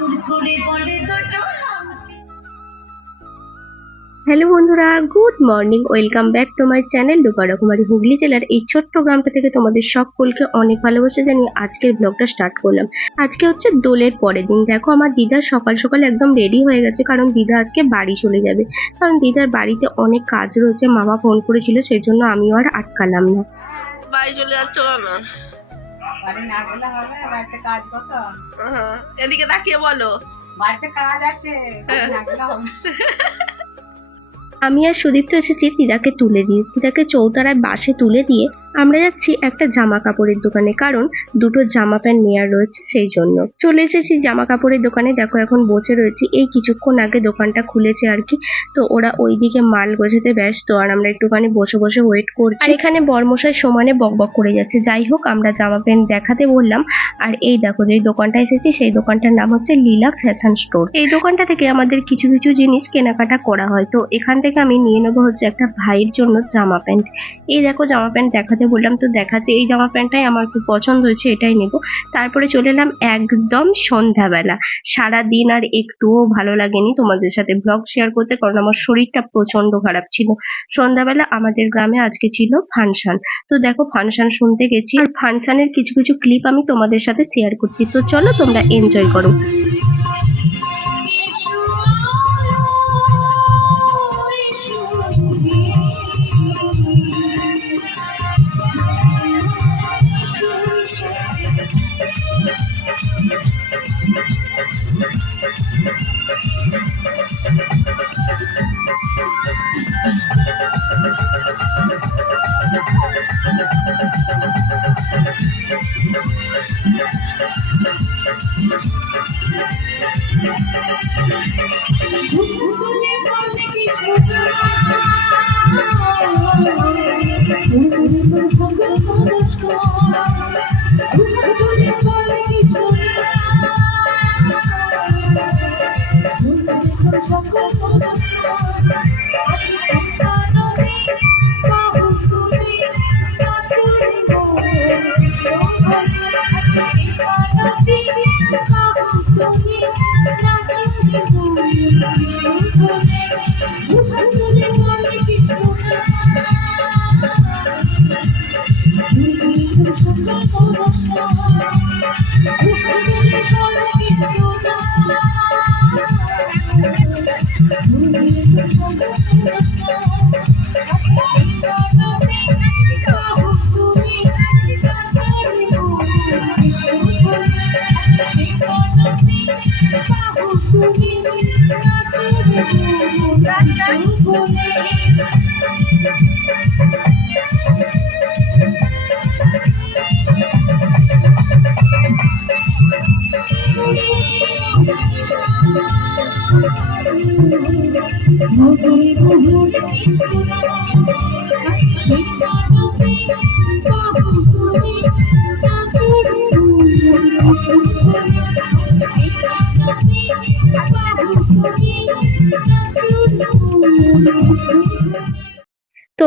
কুরকুরে বলে দুটো হ্যালো বন্ধুরা good morning welcome back to my channel Ruparkumari Hooghly জেলার এই ছোট্ট গ্রামটা থেকে তোমাদের সকলকে অনেক ভালোবাসা জানিয়ে আজকের ব্লগটা স্টার্ট করলাম। আজকে হচ্ছে দোলের পরের দিন। দেখো আমার দিদা সকাল সকাল একদম রেডি হয়ে গেছে কারণ দিদা আজকে বাড়ি চলে যাবে। কারণ দিদার বাড়িতে অনেক কাজ রয়েছে মামা ফোন করেছিল সেই জন্য আমিও আর আটকালাম না। বাড়ি চলে যাচ্ছ কেন? বাড়ি না গেলে হবে বাড়িতে কাজ কত? হ্যাঁ, এদিকে তাকিয়ে বলো। বাড়িতে কাজ আছে না গেলে হবে। আমি আর সুদীপ্ত এসেছি তিদাকে তুলে দিয়ে। দিদাকে চৌতারায় বাসে তুলে দিয়ে আমরা যাচ্ছি একটা জামা কাপড়ের দোকানে, কারণ দুটো জামা প্যান্ট নেওয়ার রয়েছে সেই জন্য। চলে এসেছি জামা কাপড়ের দোকানে। দেখো, এখন বসে রয়েছি। এই কিছুক্ষণ আগে দোকানটা খুলেছে আর কি। তো ওরা ওইদিকে মাল গোছাতে ব্যস্ত, আর আমরা একটুখানি বসে বসে ওয়েট করছি। আর এখানে বর্মশাই সমানে বকবক করে যাচ্ছে। যাই হোক, আমরা জামা প্যান্ট দেখাতে বললাম। আর এই দেখো, যেই দোকানটা এসেছি, সেই দোকানটার নাম হচ্ছে লীলা ফ্যাশন স্টোর এই দোকানটা থেকে আমাদের কিছু কিছু জিনিস কেনাকাটা করা হয়। তো এখান থেকে আমি নিয়ে নেব হচ্ছে একটা ভাইয়ের জন্য জামা প্যান্ট। এই দেখো, জামা প্যান্ট দেখাতে বললাম, তো দেখাচ্ছে এই জামা প্যান্টটাই আমার খুব পছন্দ হয়েছে, এটাই নেব। তারপরে চলে এলাম একদম সন্ধ্যাবেলা। সারা দিন আর একটুও ভালো লাগেনি তোমাদের সাথে ব্লগ শেয়ার করতে, কারণ আমার শরীরটা প্রচণ্ড খারাপ ছিল। সন্ধ্যাবেলা আমাদের গ্রামে আজকে ছিল ফাংশন। তো দেখো, ফাংশন শুনতে গেছি। আর ফাংশনের কিছু কিছু ক্লিপ আমি তোমাদের সাথে শেয়ার করছি। তো চলো তোমরা এনজয় করো। বলে কিছু 手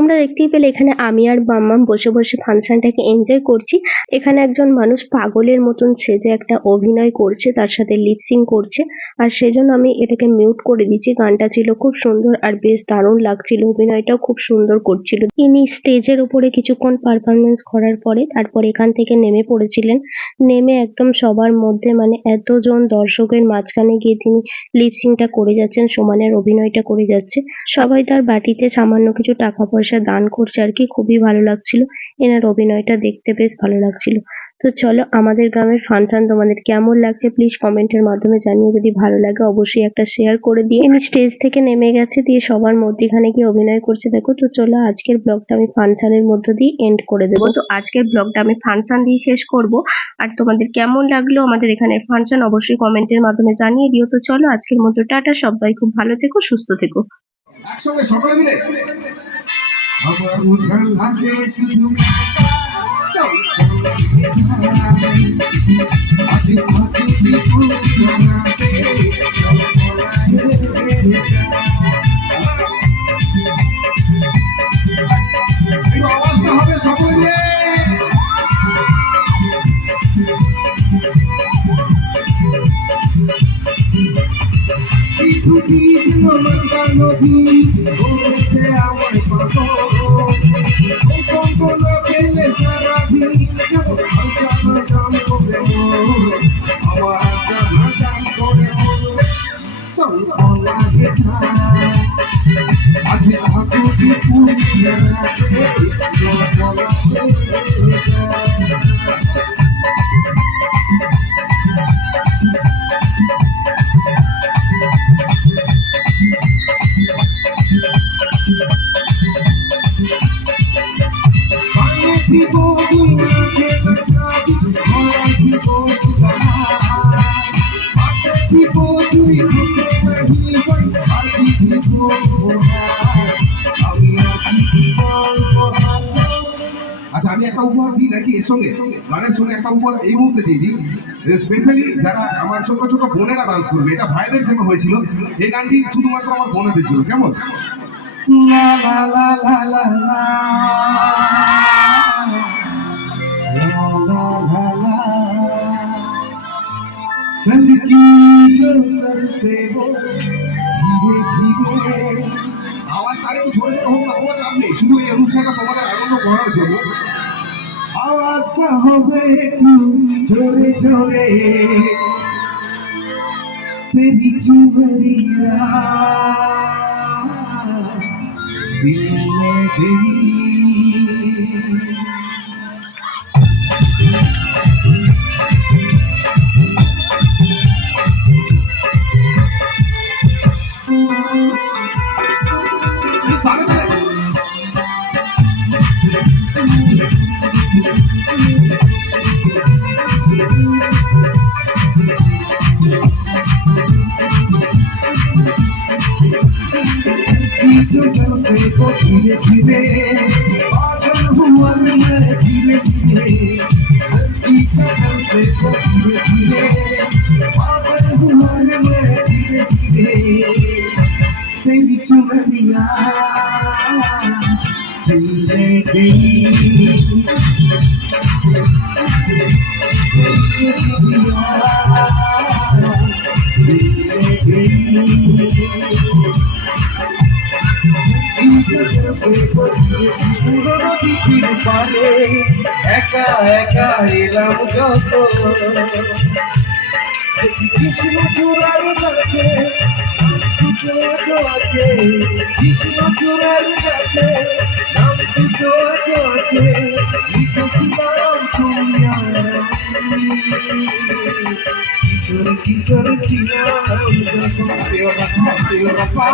তোমরা দেখতেই পেলে এখানে আমি আর বাম্মাম বসে বসে ফাংশনটাকে এনজয় করছি। এখানে একজন মানুষ পাগলের মতন সেজে একটা অভিনয় করছে, তার সাথে লিপসিং করছে। আর সেজন্য আমি এটাকে মিউট করে দিয়েছি গানটা ছিল খুব সুন্দর আর বেশ দারুণ লাগছিল। অভিনয়টাও খুব সুন্দর করছিল। ইনি স্টেজের উপরে কিছুক্ষণ পারফরমেন্স করার পরে তারপর এখান থেকে নেমে পড়েছিলেন। নেমে একদম সবার মধ্যে মানে এতজন দর্শকের মাঝখানে গিয়ে তিনি লিপসিংটা করে যাচ্ছেন, সমানের অভিনয়টা করে যাচ্ছে। সবাই তার বাটিতে সামান্য কিছু টাকা পয়সা দান করছে আর কি, খুবই ভালো লাগছিল। এনার অভিনয়টা দেখতে বেশ ভালো লাগছিল। তো চলো আমাদের গ্রামের ফাংশন তোমাদের কেমন লাগছে প্লিজ কমেন্টের মাধ্যমে জানিয়ে যদি ভালো লাগে অবশ্যই একটা শেয়ার করে দিয়ে ইনি স্টেজ থেকে নেমে গেছে, দিয়ে সবার মধ্যেখানে গিয়ে অভিনয় করছে। দেখো, তো চলো আজকের ব্লগটা আমি ফাংশনের মধ্য দিয়ে এন্ড করে দেবো। তো আজকের ব্লগটা আমি ফাংশন দিয়ে শেষ করব। আর তোমাদের কেমন লাগল আমাদের এখানে ফাংশন অবশ্যই কমেন্টের মাধ্যমে জানিয়ে দিও। তো চলো আজকের মতো টাটা, সবাই খুব ভালো থেকো, সুস্থ থেকো। একসঙ্গে সকলে মিলে আমার উঠান লাগে শুধু আজ মাথুরি I'm আমি একটা উপহার দিই নাকি এর সঙ্গে? গানের সঙ্গে একটা উপহার এই মুহূর্তে দিয়ে দিই। স্পেশালি যারা আমার ছোট ছোট বোনেরা ডান্স করবে, এটা ভাইদের জন্য হয়েছিল। এই গানটি শুধুমাত্র আমার বোনেদের জন্য, কেমন? লা লা লা লা লা। রাস্তা হবে ঝরে ঝরে তেরি চুবরিয়া দিল গিয়ে में गई धीरे धीरे पागल हुआ मैं धीरे धीरे की चक्कर से को धीरे धीरे पागल हुआ मैं धीरे धीरे तेरी चुनरिया दिल পুরনো দিকির পারে একা একা এলাম যত কৃষ্ণ চূড়ার কাছে কৃষ্ণ চূড়ার কাছে নাম কিশোর কিশোর ছিলাম যখন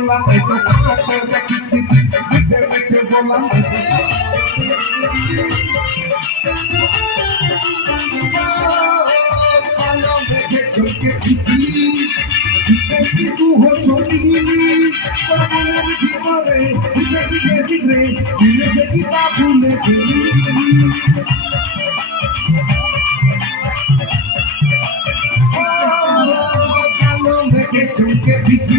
বলা একটু ভালো করে দেখেছি দেখে দেখে বলা ভালো দেখে চোখে দিছি দেখি তু হসনি সবনের জীবনে দেখে দেখে দিলে দেখি তা ভুলে গেলি কালো দেখে চোখে দিছি